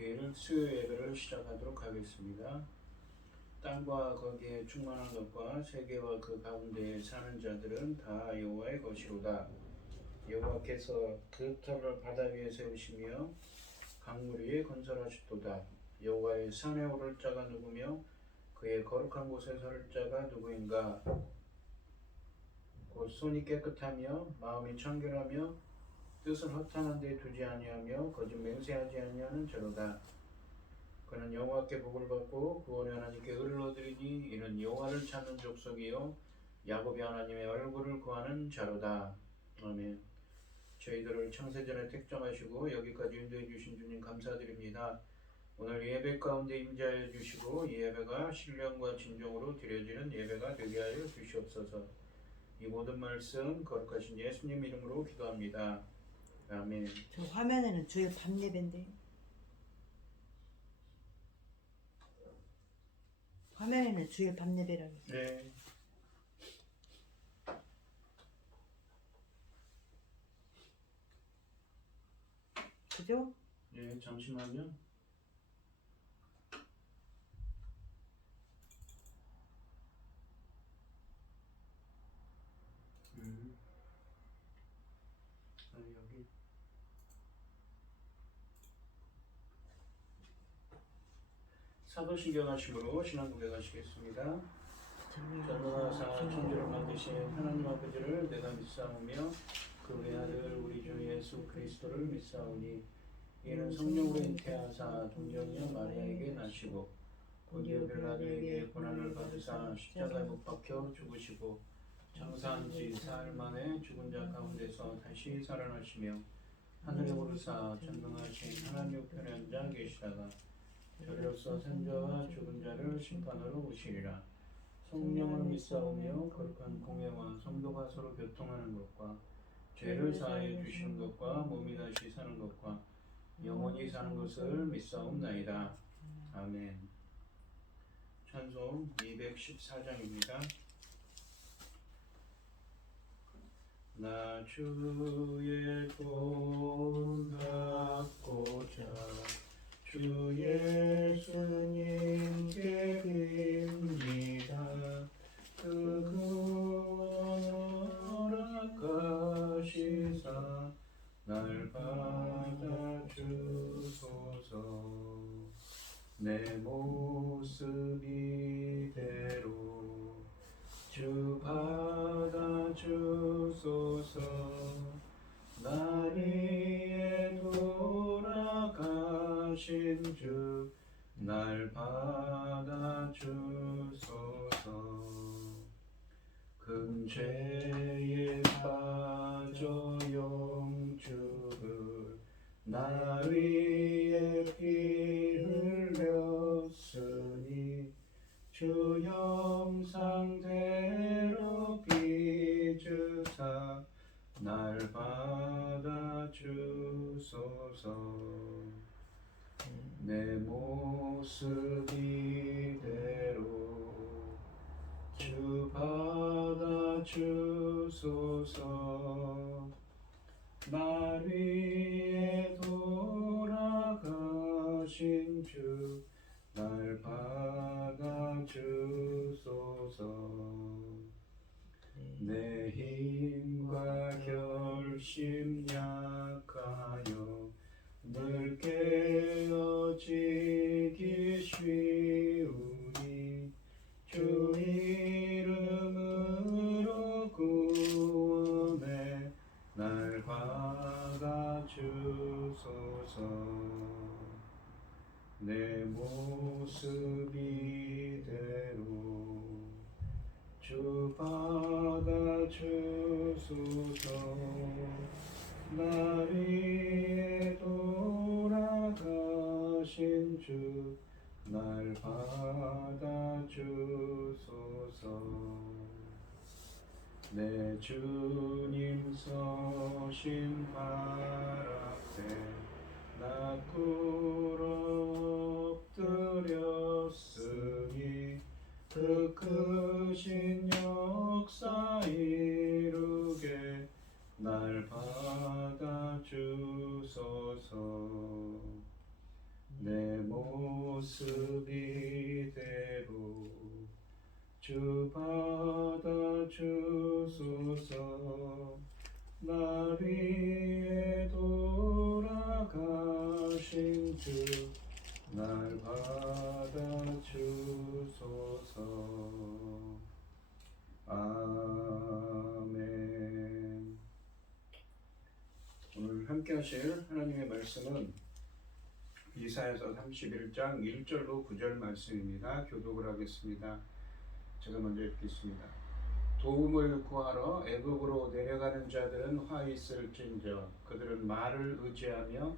20일 수요 예배를 시작하도록 하겠습니다. 땅과 거기에 충만한 것과 세계와 그 가운데에 사는 자들은 다 여호와의 것이로다. 여호와께서 그 터를 바다 위에 세우시며 강물 위에 건설하셨도다. 여호와의 산에 오를 자가 누구며 그의 거룩한 곳에 설 자가 누구인가? 곧 손이 깨끗하며 마음이 청결하며 뜻을 허탄한 데 두지 아니하며 거짓 맹세하지 아니하는 자로다. 그는 여호와께 복을 받고 구원의 하나님께 의를 얻으리니 이는 여호와를 찾는 족속이요 야곱의 하나님의 얼굴을 구하는 자로다. 아멘. 저희들을 창세전에 택정하시고 여기까지 인도해 주신 주님 감사드립니다. 오늘 예배 가운데 임재하여 주시고 이 예배가 신령과 진정으로 드려지는 예배가 되게 하여 주시옵소서. 이 모든 말씀 거룩하신 예수님 이름으로 기도합니다. 아멘. 저 화면에는 주의 밤 예배인데 화면에는 주의 밤 예배라고 있어요. 네. 그죠? 네, 잠시만요. 여기 사도신경 하심으로 신앙 고백하시겠습니다. 전능하사 천지를 만드신 하나님 아버지를 내가 믿사오며 그 외아들 우리 주 예수 그리스도를 믿사오니 이는 성령으로 잉태하사 동정녀 마리아에게 나시고 본디오 빌라도에게 고난을 받으사 십자가에 못 박혀 죽으시고 장사한 지 사흘 만에 죽은 자 가운데서 다시 살아나시며 하늘에 오르사 전능하신 하나님 우편에 앉아 계시다가 저리로서 생자와 죽은 자를 심판하러 오시리라. 성령을 믿사오며 거룩한 공회와 성도가 서로 교통하는 것과 죄를 사하여 주시는 것과 몸이 다시 사는 것과 영원히 사는 것을 믿사옵나이다. 아멘. 찬송 214장입니다. 나 주의 돈 받고자 주 예수님께 빕니다. 그 구원 허락하시사 날 받아주소서. 내 모습 이대로 주 받아주소서. 날 위해 돌아가신 주 날 받아주소서. 큰 죄에 빠져 영죽을 날 위해 피 흘렸으니 주 형상대로 빚으사 날 받아주소서. 내 모습 이대로 주 받아주소서. 날 위해 돌아가신 주 날 받아주소서. 내 힘과 결심 약하여 늘 깨어지기 쉬우니 주 이름으로 구원해 날 받아주소서. 내 모습 이대로 주 받아주소서. 날 위해 돌아가신 주 날 받아주소서. 내 주님 서신 발 앞에 나 꿇어 엎드렸으니 그 크신 역사 이루게 날 받아주소서. 내 모습 이대로 주 받아주소서. 나 위에 돌아가신 주 날 받아주소서. 아멘. 오늘 함께 하실 하나님의 말씀은 이사야서 31장 1절로 9절 말씀입니다. 교독을 하겠습니다. 제가 먼저 읽겠습니다. 도움을 구하러 애굽으로 내려가는 자들은 화 있을진저. 그들은 말을 의지하며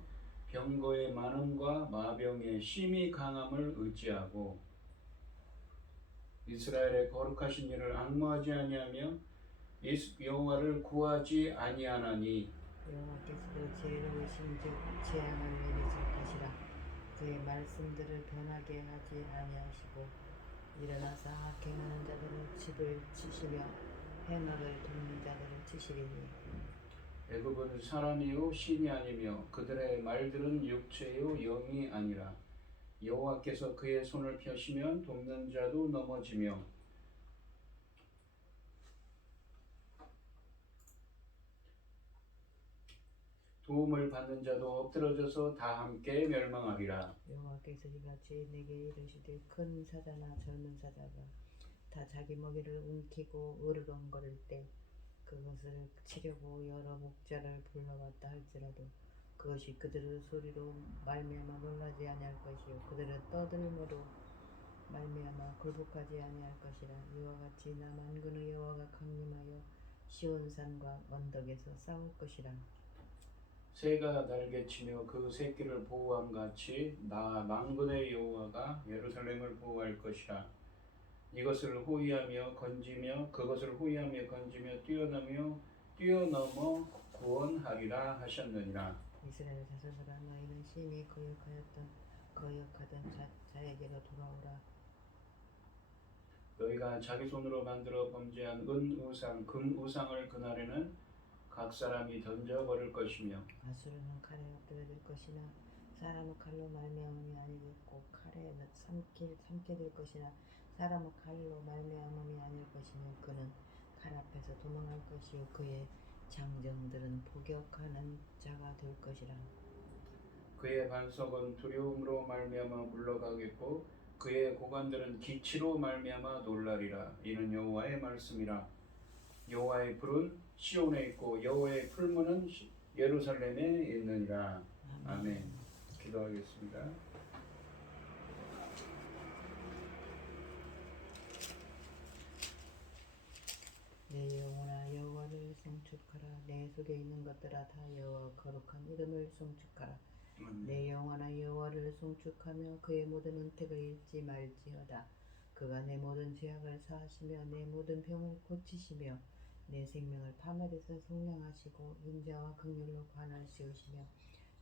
병거의 많음과 마병의 심히 강함을 의지하고 이스라엘의 거룩하신 이를 앙모하지 아니하며 여호와를 구하지 아니하나니 여호와께서도 지혜로우신즉 재앙을 내리실 것이라. 그의 말씀들을 변하게 하지 아니하시고 일어나사 악행하는 자들은 집을 치시며 행악을 돕는 자들을 치시리니. 애굽은 사람이요 신이 아니며 그들의 말들은 육체요 영이 아니라 여호와께서 그의 손을 펴시면 돕는 자도 넘어지며 도움을 받는 자도 엎드러져서 다 함께 멸망하리라. 여호와께서 이같이 내게 이르시되 큰 사자나 젊은 사자가 다 자기 먹이를 움키고 으르렁거릴 때 그것을 치려고 여러 목자를 불러왔다 할지라도 그것이 그들의 소리로 말미암아 놀라지 아니할 것이요 그들의 떠들므로 말미암아 굴복하지 아니할 것이라. 이와 같이 나 만군의 여호와가 강림하여 시온산과 언덕에서 싸울 것이라. 새가 날개치며 그 새끼를 보호함 같이 나 만군의 여호와가 예루살렘을 보호할 것이라. 이것을 호위하며 건지며 그것을 호위하며 건지며 뛰어넘어 구원하리라 하셨느니라. 이스라엘 자손들아 너희는 심히 거역하던 자에게로 돌아오라. 너희가 자기 손으로 만들어 범죄한 은우상 금우상을 그날에는 각 사람이 던져버릴 것이며 아수르는 칼에 엎드려질 것이나 사람의 칼로 말미암음이 아니겠고 칼에 삼게 될 것이나 사람의 칼로 말미암음이 아닐 것이며 그는 칼 앞에서 도망할 것이요 그의 장정들은 포격하는 자가 될 것이라. 그의 반석은 두려움으로 말미암아 물러가겠고 그의 고관들은 기치로 말미암아 놀라리라. 이는 여호와의 말씀이라. 여호와의 불은 시온에 있고 여호와의 풀무는 예루살렘에 있느니라. 아멘. 기도하겠습니다. 내 영혼아 여호와를 송축하라. 내 속에 있는 것들아 다 여호와 거룩한 이름을 송축하라. 내 영혼아 여호와를 송축하며 그의 모든 은택을 잊지 말지어다. 그가 내 모든 죄악을 사하시며 내 모든 병을 고치시며 내 생명을 파멸에서 속량하시고 인자와 긍휼로 관을 씌우시며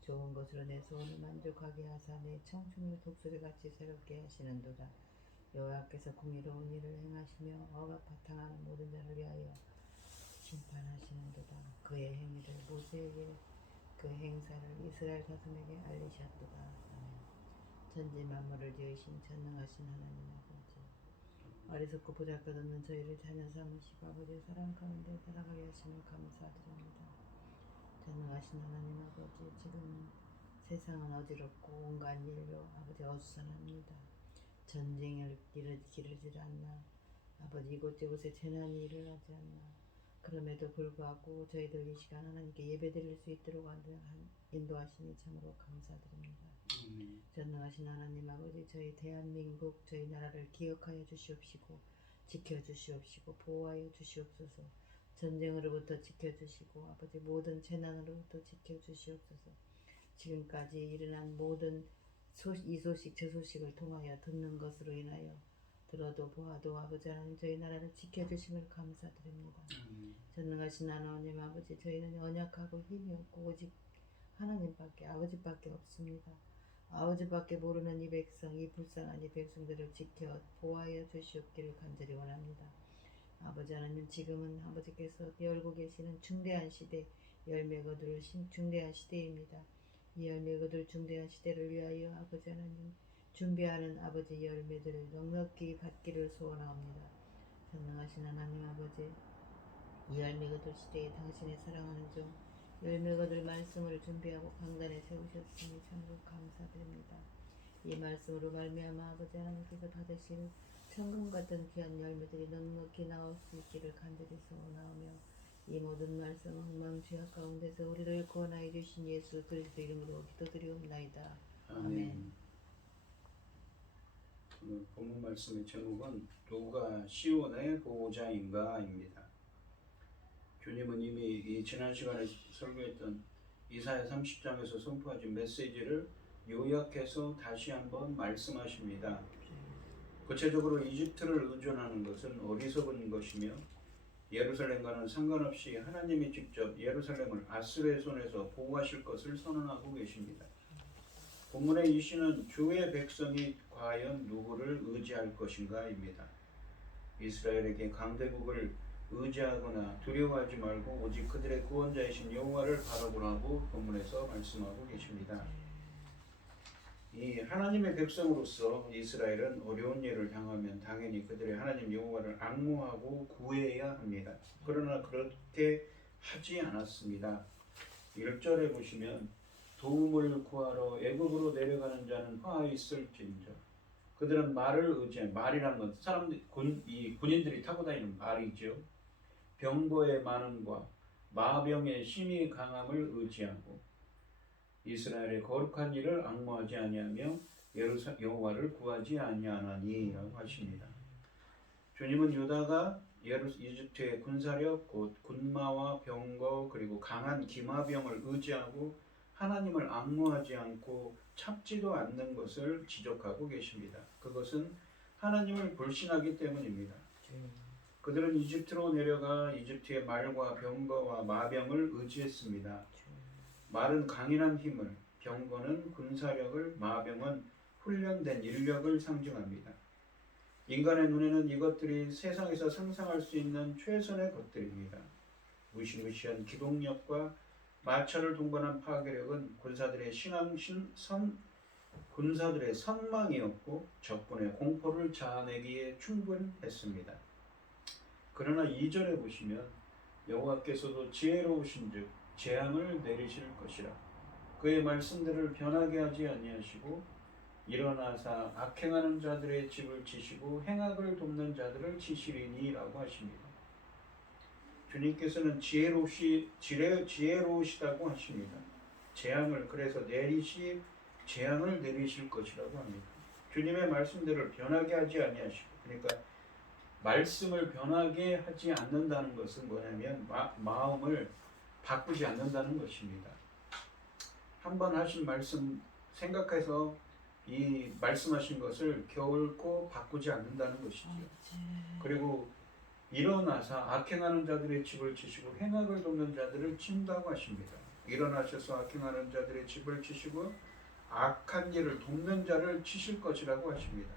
좋은 것으로 내 소원을 만족하게 하사 내 청춘을 독수리같이 새롭게 하시는도다. 여호와께서 공의로운 일을 행하시며 억압 바탕하는 모든 자를 위하여 심판하시는도다. 그의 행위를 모세에게 그 행사를 이스라엘 자손에게 알리셨도다. 아멘. 천지 만물을 지으신 전능하신 하나님 아버지, 어리석고 보잘것없는 저희를 자녀 삼으시고 아버지의 사랑 가운데 살아가게 하심을 감사드립니다. 전능하신 하나님 아버지, 지금 세상은 어지럽고 온갖 일로 아버지 어수선합니다. 전쟁을 기르질 않나, 아버지 이곳저곳에 재난이 일어나지 않나. 그럼에도 불구하고 저희들 이 시간 하나님께 예배드릴 수 있도록 인도하시니 참으로 감사드립니다. 전능하신 하나님 아버지, 저희 대한민국 저희 나라를 기억하여 주시옵시고 지켜주시옵시고 보호하여 주시옵소서. 전쟁으로부터 지켜주시고 아버지 모든 재난으로부터 지켜주시옵소서. 지금까지 일어난 모든 이 소식 저 소식을 통하여 듣는 것으로 인하여 들어도 보아도 아버지 하나님 저희 나라를 지켜주심을 감사드립니다. 전능하신 하나님 아버지, 저희는 연약하고 힘이 없고 오직 하나님밖에 아버지밖에 없습니다. 아버지밖에 모르는 이 백성, 이 불쌍한 이 백성들을 지켜 보호하여 주시옵기를 간절히 원합니다. 아버지 하나님, 지금은 아버지께서 열고 계시는 중대한 시대, 열매 거둘 중대한 시대입니다. 이 열매 거둘 중대한 시대를 위하여 아버지 하나님 준비하는 아버지 열매들을 넉넉히 받기를 소원하옵니다. 전능하신 하나님 아버지, 이 열매 거둘 시대에 당신의 사랑하는 종 열매 거둘 말씀을 준비하고 강단에 세우셨으니 참으로 감사드립니다. 이 말씀으로 말미암아 아버지 하나님께서 받으실 천금 같은 귀한 열매들이 넉넉히 나올 수 있기를 간절히 소원하오며, 이 모든 말씀 엉망 죄악 가운데서 우리를 구원하여 주신 예수 그리스도 이름으로 기도드리옵나이다. 아멘. 오늘 본문 말씀의 제목은 누가 시온의 보호자인가입니다. 주님은 이미 이 지난 시간에 설교했던 이사야 30장에서 선포하신 메시지를 요약해서 다시 한번 말씀하십니다. 구체적으로 이집트를 의존하는 것은 어리석은 것이며 예루살렘과는 상관없이 하나님이 직접 예루살렘을 아수르의 손에서 보호하실 것을 선언하고 계십니다. 본문의 이 시는 주의 백성이 과연 누구를 의지할 것인가입니다. 이스라엘에게 강대국을 의지하거나 두려워하지 말고 오직 그들의 구원자이신 여호와를 바라보라고 본문에서 말씀하고 계십니다. 이 하나님의 백성으로서 이스라엘은 어려운 일을 당하면 당연히 그들의 하나님 여호와를 앙모하고 구해야 합니다. 그러나 그렇게 하지 않았습니다. 1절에 보시면 도움을 구하러 애굽으로 내려가는 자는 화 있을진저. 그들은 말을 의지해, 말이라는 건 사람들 군인들이 타고 다니는 말이죠. 병거의 많음과 마병의 심히 강함을 의지하고 이스라엘의 거룩한 일을 앙모하지 아니하며 여호와를 구하지 아니하나니라고 하십니다. 주님은 유다가 이집트의 군사력 곧 군마와 병거 그리고 강한 기마병을 의지하고 하나님을 앙모하지 않고 찾지도 않는 것을 지적하고 계십니다. 그것은 하나님을 불신하기 때문입니다. 그들은 이집트로 내려가 이집트의 말과 병거와 마병을 의지했습니다. 말은 강인한 힘을, 병거는 군사력을, 마병은 훈련된 인력을 상징합니다. 인간의 눈에는 이것들이 세상에서 상상할 수 있는 최선의 것들입니다. 무시무시한 기동력과 마차를 동반한 파괴력은 군사들의 선망이었고 적군의 공포를 자아내기에 충분했습니다. 그러나 2절에 보시면 여호와께서도 지혜로우신즉 재앙을 내리실 것이라. 그의 말씀들을 변하게 하지 아니하시고 일어나사 악행하는 자들의 집을 치시고 행악을 돕는 자들을 치시리니라고 하십니다. 주님께서는 지혜로우시다고 하십니다. 재앙을 그래서 재앙을 내리실 것이라고 합니다. 주님의 말씀들을 변하게 하지 아니하시고, 그러니까 말씀을 변하게 하지 않는다는 것은 뭐냐면 마음을 바꾸지 않는다는 것입니다. 한번 하신 말씀 생각해서 이 말씀하신 것을 결코 바꾸지 않는다는 것이죠. 그리고 일어나서 악행하는 자들의 집을 치시고 행악을 돕는 자들을 친다고 하십니다. 일어나셔서 악행하는 자들의 집을 치시고 악한 일을 돕는 자를 치실 것이라고 하십니다.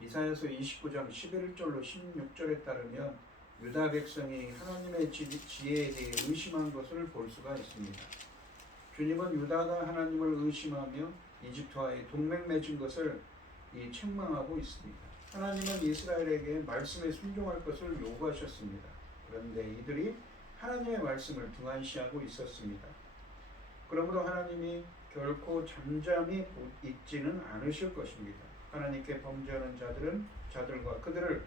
이사야서 29장 11절로 16절에 따르면 유다 백성이 하나님의 지혜에 대해 의심한 것을 볼 수가 있습니다. 주님은 유다가 하나님을 의심하며 이집트와의 동맹 맺은 것을 책망하고 있습니다. 하나님은 이스라엘에게 말씀에 순종할 것을 요구하셨습니다. 그런데 이들이 하나님의 말씀을 등한시하고 있었습니다. 그러므로 하나님이 결코 잠잠히 있지는 않으실 것입니다. 하나님께 범죄하는 자들과 그들을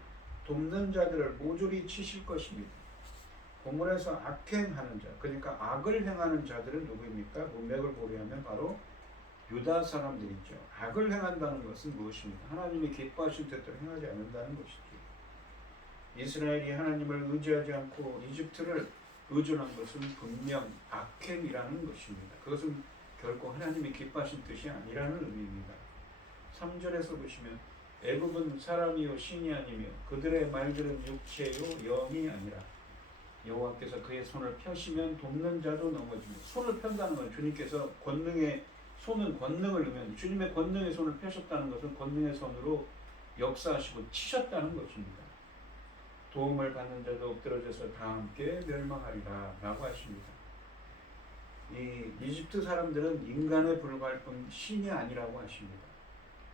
돕는 자들을 모조리 치실 것입니다. 본문에서 악행하는 자, 그러니까 악을 행하는 자들은 누구입니까? 문맥을 보려면 바로 유다 사람들이죠. 악을 행한다는 것은 무엇입니까? 하나님이 기뻐하신 뜻대로 행하지 않는다는 것이죠. 이스라엘이 하나님을 의지하지 않고 이집트를 의존한 것은 분명 악행이라는 것입니다. 그것은 결코 하나님이 기뻐하신 뜻이 아니라는 의미입니다. 3절에서 보시면 애굽은 사람이요 신이 아니며 그들의 말들은 육체요 영이 아니라 여호와께서 그의 손을 펴시면 돕는 자도 넘어집니다. 손을 편다는 건 주님께서 손은 권능을 의미합니다. 주님의 권능의 손을 펴셨다는 것은 권능의 손으로 역사하시고 치셨다는 것입니다. 도움을 받는 자도 엎드러져서 다 함께 멸망하리라 라고 하십니다. 이 이집트 사람들은 인간에 불과할 뿐 신이 아니라고 하십니다.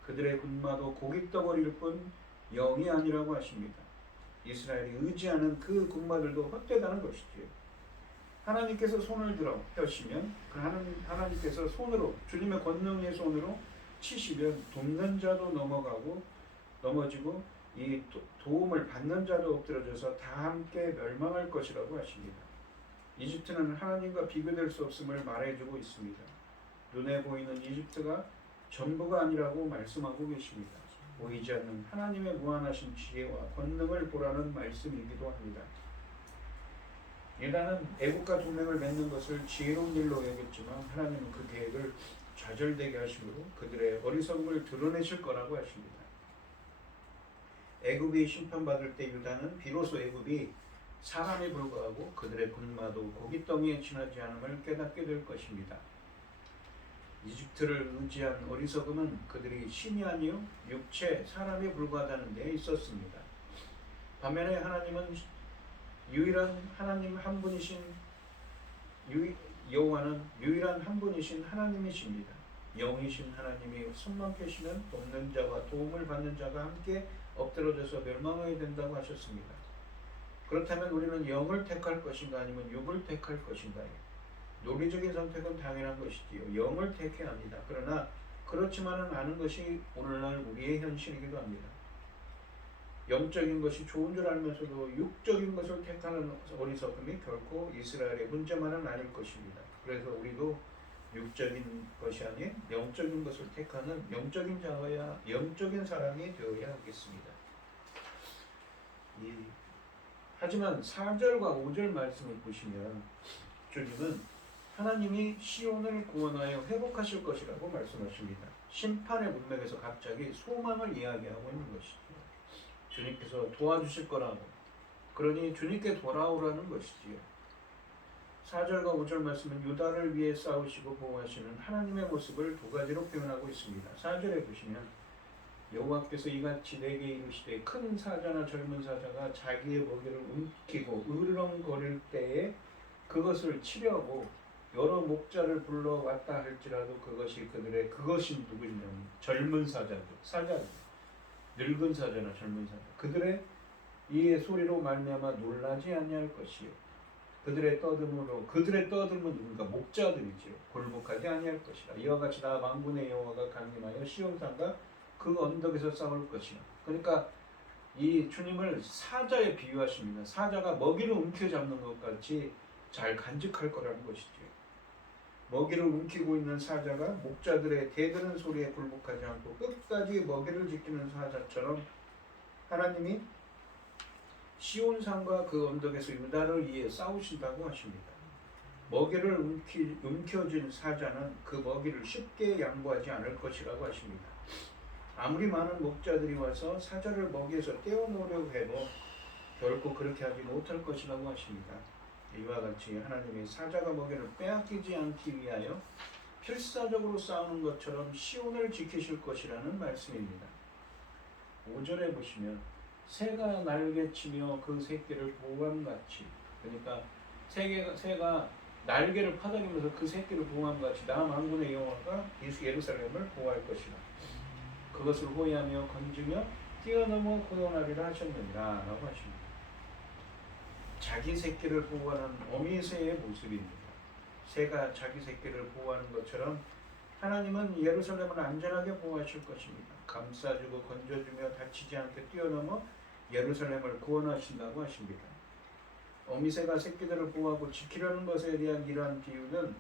그들의 군마도 고깃덩어리일 뿐 영이 아니라고 하십니다. 이스라엘이 의지하는 그 군마들도 헛되다는 것이지요. 하나님께서 손을 들어 펴시면 그 하나님께서 손으로 주님의 권능의 손으로 치시면 돕는 자도 넘어지고 이 도움을 받는 자도 엎드러져서 다 함께 멸망할 것이라고 하십니다. 이집트는 하나님과 비교될 수 없음을 말해주고 있습니다. 눈에 보이는 이집트가 전부가 아니라고 말씀하고 계십니다. 보이지 않는 하나님의 무한하신 지혜와 권능을 보라는 말씀이기도 합니다. 유다는 애국과 동맹을 맺는 것을 지혜로운 일로 여겼지만 하나님은 그 계획을 좌절되게 하심으로 그들의 어리석음을 드러내실 거라고 하십니다. 애굽이 심판받을 때 유다는 비로소 애굽이 사람에 불과하고 그들의 군마도 고깃덩이에 지나지 않음을 깨닫게 될 것입니다. 이집트를 의지한 어리석음은 그들이 신이 아니요 육체 사람에 불과하다는 데 있었습니다. 반면에 하나님은 유일한 하나님 한 분이신 여호와는 유일한 한 분이신 하나님이십니다. 영이신 하나님이 손만 펴시면 돕는 자와 도움을 받는 자가 함께 엎드러져서 멸망하게 된다고 하셨습니다. 그렇다면 우리는 영을 택할 것인가 아니면 육을 택할 것인가요? 논리적인 선택은 당연한 것이지요. 영을 택해야 합니다. 그러나 그렇지만은 않은 것이 오늘날 우리의 현실이기도 합니다. 영적인 것이 좋은 줄 알면서도 육적인 것을 택하는 어리석음이 결코 이스라엘의 문제만은 아닐 것입니다. 그래서 우리도 육적인 것이 아닌 영적인 것을 택하는 영적인 자여야 영적인 사람이 되어야 하겠습니다. 하지만 4절과 5절 말씀을 보시면 주님은 하나님이 시온을 구원하여 회복하실 것이라고 말씀하십니다. 심판의 문맥에서 갑자기 소망을 이야기하고 있는 것이죠. 주님께서 도와주실 거라고, 그러니 주님께 돌아오라는 것이지요. 4절과 5절 말씀은 유다를 위해 싸우시고 보호하시는 하나님의 모습을 두 가지로 표현하고 있습니다. 4절에 보시면 여호와께서 이같이 내게 이르시되 큰 사자나 젊은 사자가 자기의 먹이를 움키고 으르렁거릴 때에 그것을 치려고 여러 목자를 불러 왔다 할지라도 그것이 누구냐면 젊은 사자들, 늙은 사자나 젊은 사자, 그들의 이의 소리로 말미암아 놀라지 아니할 것이요 그들의 떠듦은 누군가 목자들이지요 굴복하지 아니할 것이라. 이와 같이 나 만군의 여호와가 강림하여 시온산과 그 언덕에서 싸울 것이라. 그러니까 이 주님을 사자에 비유하십니다. 사자가 먹이를 움켜잡는 것 같이 잘 간직할 거라는 것이죠. 먹이를 움키고 있는 사자가 목자들의 대드는 소리에 굴복하지 않고 끝까지 먹이를 지키는 사자처럼 하나님이 시온산과 그 언덕에서 유다를 위해 싸우신다고 하십니다. 먹이를 움켜쥔 사자는 그 먹이를 쉽게 양보하지 않을 것이라고 하십니다. 아무리 많은 목자들이 와서 사자를 먹이에서 떼어놓으려고 해도 결코 그렇게 하지 못할 것이라고 하십니다. 이와 같이 하나님이 사자가 먹이를 빼앗기지 않기 위하여 필사적으로 싸우는 것처럼 시온을 지키실 것이라는 말씀입니다. 5절에 보시면 새가 날개치며 그 새끼를 보호함같이, 그러니까 새가 날개를 파다니면서 그 새끼를 보호함같이 나 만군의 여호와가 예루살렘을 보호할 것이라. 그것을 호위하며 건지며 뛰어넘어 구원하리라 하셨느니라 라고 하십니다. 자기 새끼를 보호하는 어미새의 모습입니다. 새가 자기 새끼를 보호하는 것처럼 하나님은 예루살렘을 안전하게 보호하실 것입니다. 감싸주고 건져주며 다치지 않게 뛰어넘어 예루살렘을 구원하신다고 하십니다. 어미새가 새끼들을 보호하고 지키려는 것에 대한 이러한 비유는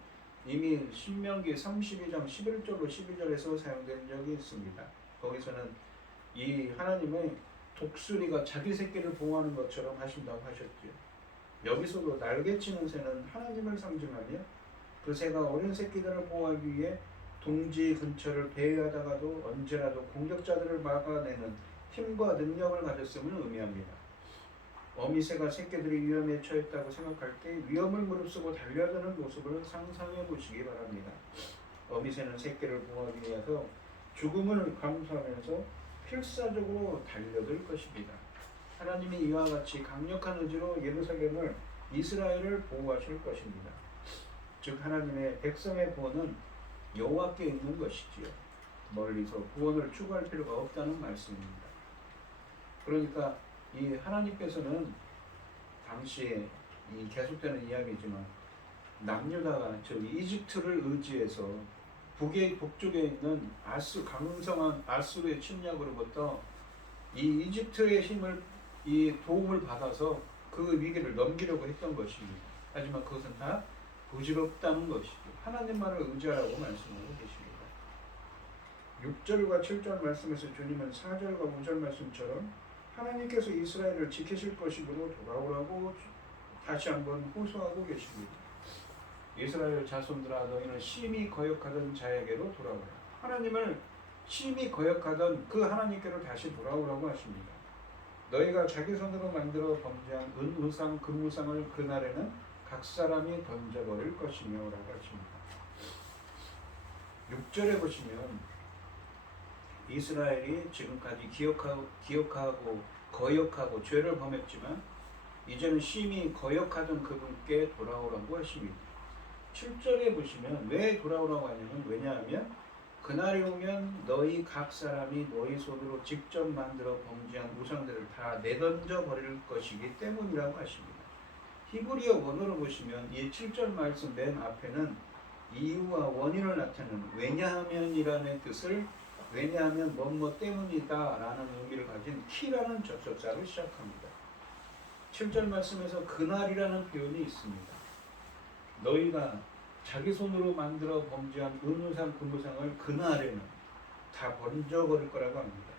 이미 신명기 32장 11절로 12절에서 사용된 적이 있습니다. 거기서는 이 하나님의 독수리가 자기 새끼를 보호하는 것처럼 하신다고 하셨죠. 여기서도 날개치는 새는 하나님을 상징하며 그 새가 어린 새끼들을 보호하기 위해 동지 근처를 배회하다가도 언제라도 공격자들을 막아내는 힘과 능력을 가졌음을 의미합니다. 어미새가 새끼들이 위험에 처했다고 생각할 때 위험을 무릅쓰고 달려드는 모습을 상상해 보시기 바랍니다. 어미새는 새끼를 보호하기 위해서 죽음을 감수하면서 필사적으로 달려들 것입니다. 하나님이 이와 같이 강력한 의지로 예루살렘을 이스라엘을 보호하실 것입니다. 즉 하나님의 백성의 구원은 여호와께 있는 것이지요. 멀리서 구원을 추구할 필요가 없다는 말씀입니다. 그러니까 이 하나님께서는 당시에 이 계속되는 이야기지만 남유다가 저 이집트를 의지해서 북쪽에 있는 강성한 아수르의 침략으로부터 이 이집트의 힘을 이 도움을 받아서 그 위기를 넘기려고 했던 것입니다. 하지만 그것은 다 부질없다는 것이죠. 하나님만을 의지하라고 말씀하고 계십니다. 6절과 7절 말씀에서 주님은 4절과 5절 말씀처럼 하나님께서 이스라엘을 지키실 것이므로 돌아오라고 다시 한번 호소하고 계십니다. 이스라엘 자손들아 너희는 심히 거역하던 자에게로 돌아오라. 하나님을 심히 거역하던 그 하나님께로 다시 돌아오라고 하십니다. 너희가 자기 손으로 만들어 범죄한 은우상 금우상을 그날에는 각 사람이 던져버릴 것이며 라고 하십니다. 6절에 보시면 이스라엘이 지금까지 기억하고 거역하고 죄를 범했지만 이제는 심히 거역하던 그분께 돌아오라고 하십니다. 7절에 보시면 왜 돌아오라고 하냐면 왜냐하면 그날이 오면 너희 각 사람이 너희 손으로 직접 만들어 범죄한 우상들을 다 내던져 버릴 것이기 때문이라고 하십니다. 히브리어 원어로 보시면 이 7절 말씀 맨 앞에는 이유와 원인을 나타내는 왜냐하면이라는 뜻을 왜냐하면 뭐뭐 때문이다 라는 의미를 가진 키라는 접속사로 시작합니다. 7절 말씀에서 그날이라는 표현이 있습니다. 너희가 자기 손으로 만들어 범죄한 은우상 금우상을 그날에는 다 번져버릴 거라고 합니다.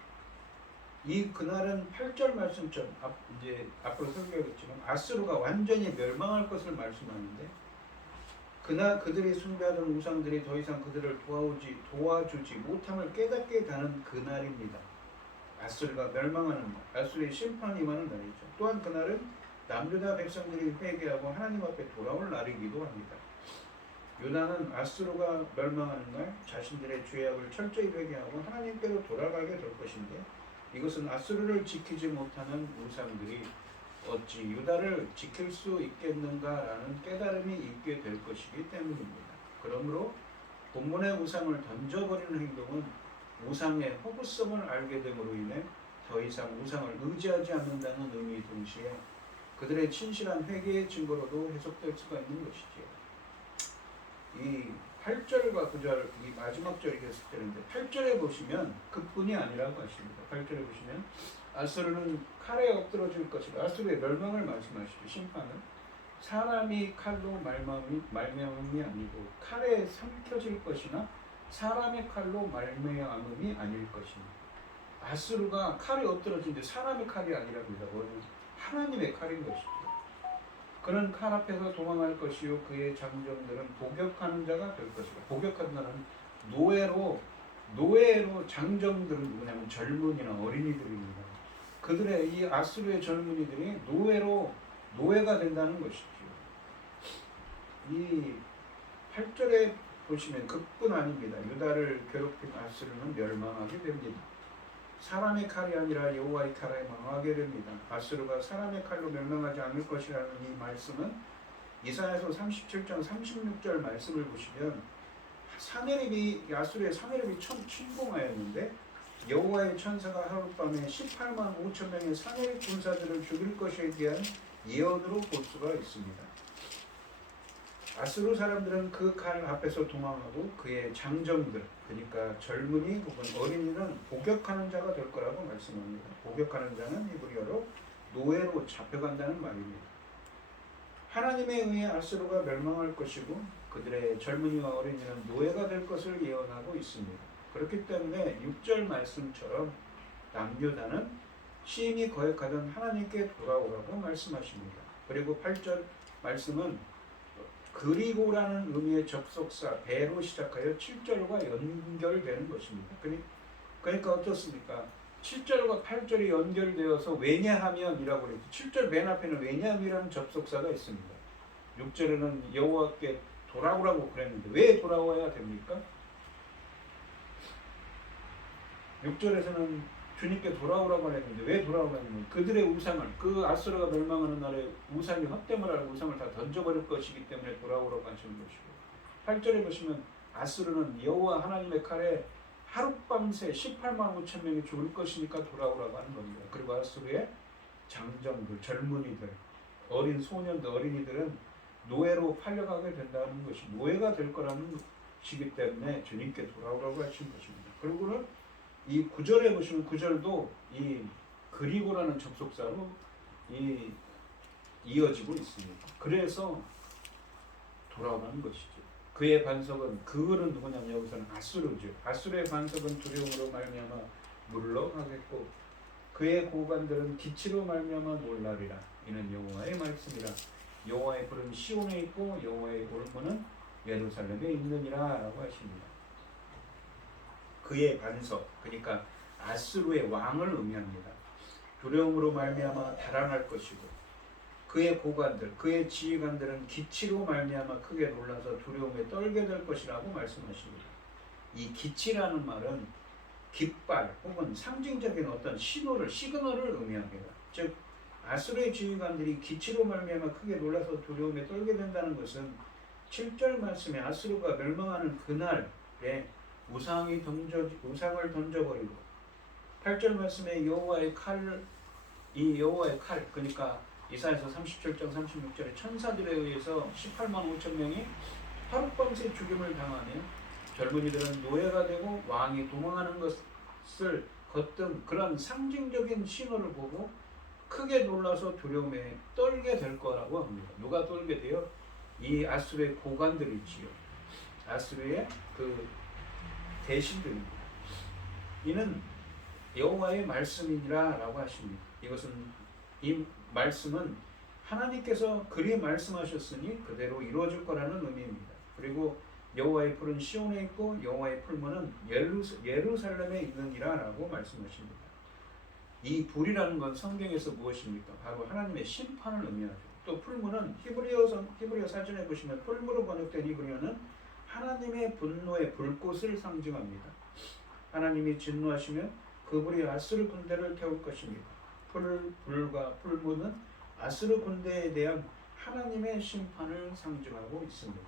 이 그날은 8절 말씀처럼 이제 앞으로 설명하겠지만 아수르가 완전히 멸망할 것을 말씀하는데 그날 그들이 숭배하던 우상들이 더 이상 그들을 도와주지 못함을 깨닫게 되는 그날입니다. 아수르가 멸망하는 날, 아수르의 심판이 임하는 날이죠. 또한 그날은 남유다 백성들이 회개하고 하나님 앞에 돌아올 날이기도 합니다. 유다는 아수르가 멸망하는 날 자신들의 죄악을 철저히 회개하고 하나님께로 돌아가게 될 것인데 이것은 아수르를 지키지 못하는 우상들이 어찌 유다를 지킬 수 있겠는가라는 깨달음이 있게 될 것이기 때문입니다. 그러므로 본문의 우상을 던져버리는 행동은 우상의 허구성을 알게 됨으로 인해 더 이상 우상을 의지하지 않는다는 의미 동시에 그들의 진실한 회개의 증거로도 해석될 수가 있는 것이지요. 이 8절과 9절 이 마지막 절이 됐을 때인데 8절에 보시면 그뿐이 아니라고 하십니다. 8절에 보시면 아수르는 칼에 엎드러질 것이다. 아수르의 멸망을 말씀하시죠. 심판은 사람이 칼로 말미암음이 아니고 칼에 삼켜질 것이나 사람의 칼로 말미암음이 아닐 것입니다. 아수르가 칼에 엎드러지는데 사람의 칼이 아니랍니다. 뭐는 하나님의 칼인 것이죠. 그는 칼 앞에서 도망할 것이요 그의 장정들은 복역하는 자가 될 것이다. 복역하는 자는 노예로 장정들은 누구냐면 젊은이나 어린이들입니다. 그들의 이 아수르의 젊은이들이 노예가 된다는 것이죠. 이 8절에 보시면 그뿐 아닙니다. 유다를 괴롭힌 아수르는 멸망하게 됩니다. 사람의 칼이 아니라 여호와의 칼에 망하게 됩니다. 아수르가 사람의 칼로 멸망하지 않을 것이라는 이 말씀은 이사야서 37장 36절 말씀을 보시면 아수르의 사내립이 침공하였는데 여호와의 천사가 하룻밤에 18만 5천 명의 사내립 군사들을 죽일 것에 대한 예언으로 볼 수가 있습니다. 아수르 사람들은 그 칼 앞에서 도망하고 그의 장정들, 그러니까 젊은이 혹은 어린이는 복역하는 자가 될 거라고 말씀합니다. 복역하는 자는 히브리어로 노예로 잡혀간다는 말입니다. 하나님에 의해 아수르가 멸망할 것이고 그들의 젊은이와 어린이는 노예가 될 것을 예언하고 있습니다. 그렇기 때문에 6절 말씀처럼 남유다는 심히 거역하던 하나님께 돌아오라고 말씀하십니다. 그리고 8절 말씀은 그리고라는 의미의 접속사 배로 시작하여 7절과 연결되는 것입니다. 그러니까 어떻습니까? 7절과 8절이 연결되어서 왜냐하면이라고 그랬죠. 7절 맨 앞에는 왜냐하면이라는 접속사가 있습니다. 6절에는 여호와께 돌아오라고 그랬는데 왜 돌아와야 됩니까? 6절에서는 주님께 돌아오라고 했는데 왜 돌아오라고 했는데 그들의 우상을 그 아수르가 멸망하는 날에 우상이 헛됨을 알고 우상을 다 던져버릴 것이기 때문에 돌아오라고 하시는 것이고 8절에 보시면 아수르는 여호와 하나님의 칼에 하룻밤새 18만 5천 명이 죽을 것이니까 돌아오라고 하는 겁니다. 그리고 아수르의 장정들, 젊은이들, 어린 소년들, 어린이들은 노예로 팔려가게 된다는 것이 노예가 될 거라는 것이기 때문에 주님께 돌아오라고 하신 것입니다. 그리고는 이 9절에 보시면 9절도 이 그리고라는 접속사로 이어지고 있습니다. 그래서 돌아오는 것이죠. 그의 반석은 그거는 누구냐면 여기서는 아수르죠. 아수르의 반석은 두려움으로 말미암아 물러가겠고 그의 고관들은 기치로 말미암아 놀라리라. 이는 여호와의 말씀이라. 여호와의 불은 시온에 있고 여호와의 올무는 예루살렘에 있느니라라고 하십니다. 그의 반석, 그러니까 아수르의 왕을 의미합니다. 두려움으로 말미암아 달아날 것이고 그의 고관들, 그의 지휘관들은 기치로 말미암아 크게 놀라서 두려움에 떨게 될 것이라고 말씀하십니다. 이 기치라는 말은 깃발 혹은 상징적인 어떤 시그널을 의미합니다. 즉 아수르의 지휘관들이 기치로 말미암아 크게 놀라서 두려움에 떨게 된다는 것은 7절 말씀에 아수르가 멸망하는 그날에 우상을 던져버리고 8절 말씀에 여호와의 칼, 그러니까 이사야서 37장 36절에 천사들에 의해서 18만 5천 명이 하룻밤새 죽임을 당하며 젊은이들은 노예가 되고 왕이 도망하는 것을 걷던 그런 상징적인 신호를 보고 크게 놀라서 두려움에 떨게 될 거라고 합니다. 누가 떨게 돼요? 이 아수르의 고관들이지요. 아수르의 그 대신들입니다. 이는 여호와의 말씀이니라라고 하십니다. 이 말씀은 하나님께서 그리 말씀하셨으니 그대로 이루어질 거라는 의미입니다. 그리고 여호와의 풀은 시온에 있고 여호와의 풀무는 예루살렘에 있느니라라고 말씀하십니다. 이 불이라는 건 성경에서 무엇입니까? 바로 하나님의 심판을 의미하죠. 또 풀무는 히브리어 사전에 보시면 풀무로 번역된 히브리어는 하나님의 분노의 불꽃을 상징합니다. 하나님이 진노하시면 그 불이 아수르 군대를 태울 것입니다. 불과 풀무는 아수르 군대에 대한 하나님의 심판을 상징하고 있습니다.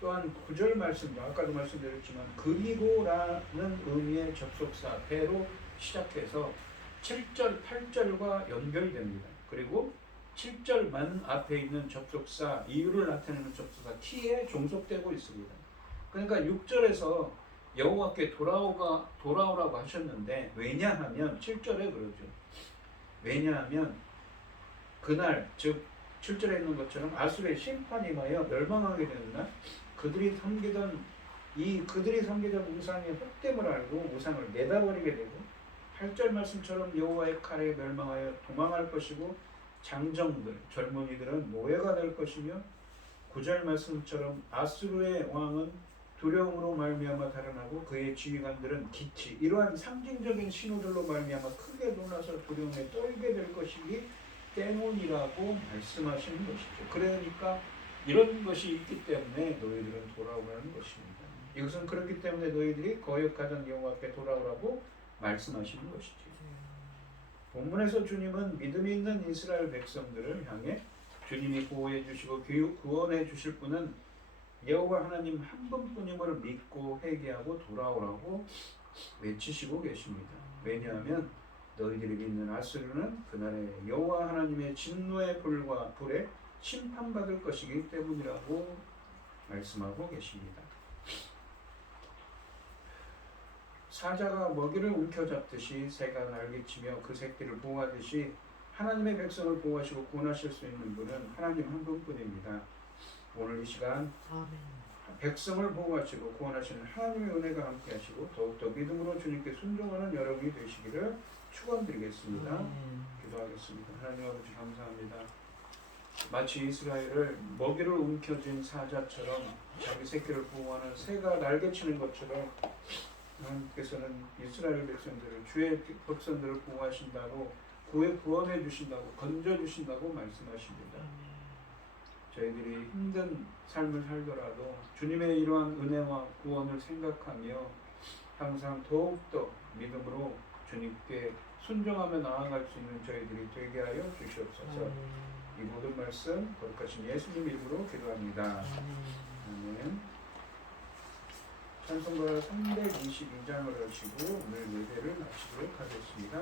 또한 9절 말씀, 아까도 말씀드렸지만 그리고라는 의미의 접속사 배로 시작해서 7절, 8절과 연결됩니다. 그리고 7절만 앞에 있는 접속사, 이유를 나타내는 접속사 키에 종속되고 있습니다. 그러니까 6절에서 여호와께 돌아오라고 하셨는데 왜냐하면 7절에 그러죠. 왜냐하면 그날, 즉 7절에 있는 것처럼 아수르의 심판이 임하여 멸망하게 되는 날 그들이 섬기던 우상의 헛됨을 알고 우상을 내다버리게 되고 8절 말씀처럼 여호와의 칼에 멸망하여 도망할 것이고 장정들, 젊은이들은 노예가 될 것이며 9절 말씀처럼 아수르의 왕은 두려움으로 말미암아 달아나고 그의 지휘관들은 기치, 이러한 상징적인 신호들로 말미암아 크게 놀라서 두려움에 떨게 될 것이기 때문이라고 말씀하시는 것이죠. 그러니까 이런 것이 있기 때문에 너희들은 돌아오라는 것입니다. 이것은 그렇기 때문에 너희들이 거역하던 여호와께 돌아오라고 말씀하시는 것이죠. 본문에서 주님은 믿음이 있는 이스라엘 백성들을 향해 주님이 보호해 주시고 구원해 주실 분은 여호와 하나님 한 분뿐임을 믿고 회개하고 돌아오라고 외치시고 계십니다. 왜냐하면 너희들이 믿는 아수르는 그날에 여호와 하나님의 진노의 불에 심판받을 것이기 때문이라고 말씀하고 계십니다. 사자가 먹이를 움켜잡듯이 새가 날개치며 그 새끼를 보호하듯이 하나님의 백성을 보호하시고 구원하실 수 있는 분은 하나님 한 분뿐입니다. 오늘 이 시간 아멘. 백성을 보호하시고 구원하시는 하나님의 은혜가 함께 하시고 더욱더 믿음으로 주님께 순종하는 여러분이 되시기를 축원드리겠습니다. 기도하겠습니다. 하나님 아버지 감사합니다. 마치 이스라엘을 먹이를 움켜쥔 사자처럼 자기 새끼를 보호하는 새가 날개치는 것처럼 하나님께서는 이스라엘 백성들을, 주의 백성들을 보호하신다고 구원해 주신다고 건져 주신다고 말씀하십니다. 저희들이 힘든 삶을 살더라도 주님의 이러한 은혜와 구원을 생각하며 항상 더욱더 믿음으로 주님께 순종하며 나아갈 수 있는 저희들이 되게 하여 주시옵소서. 이 모든 말씀 거룩하신 예수님 이름으로 기도합니다. 아멘. 아멘. 찬송가 322장을 하시고 오늘 예배를 마치도록 하겠습니다.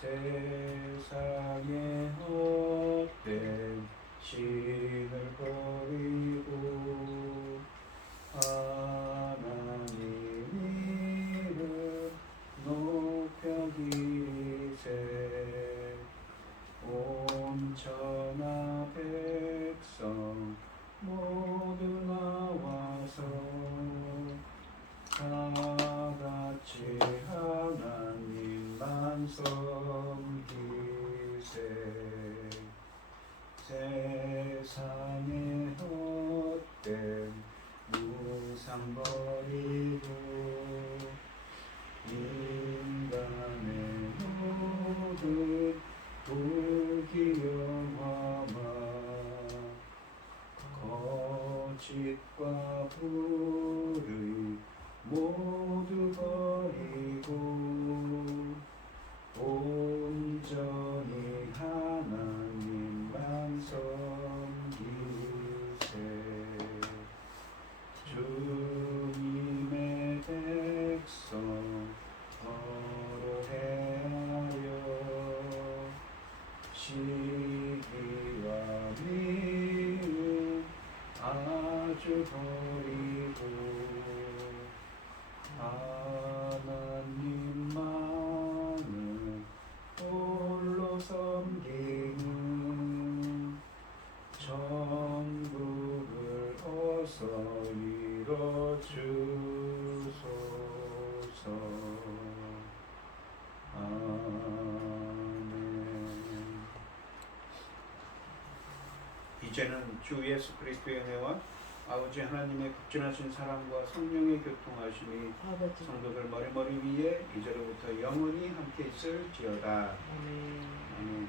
세상의 헛된 신을 버리고 하나님 이름 높여 기리세. 온 천하 백성 모두 나와서 다같이 하나님만 섬기세. 세상의 헛된 우상 버리고 인간의 모든 불기영화마 거짓과 불의 모두 버리고 온전히 하나님만 섬기세. 주님의 백성 서로 헤아려 시기와 미움 아주 버리고 하나님만을 홀로 섬기는 천국을 어서 이뤄주소서. 아멘. 이제는 주 예수 그리스도의 은혜와 아버지 하나님의 극진하신 사랑과 성령의 교통하심이 아버지 성도들 머리머리 위에 이제로부터 영원히 함께 있을지어다. 아멘. 아멘.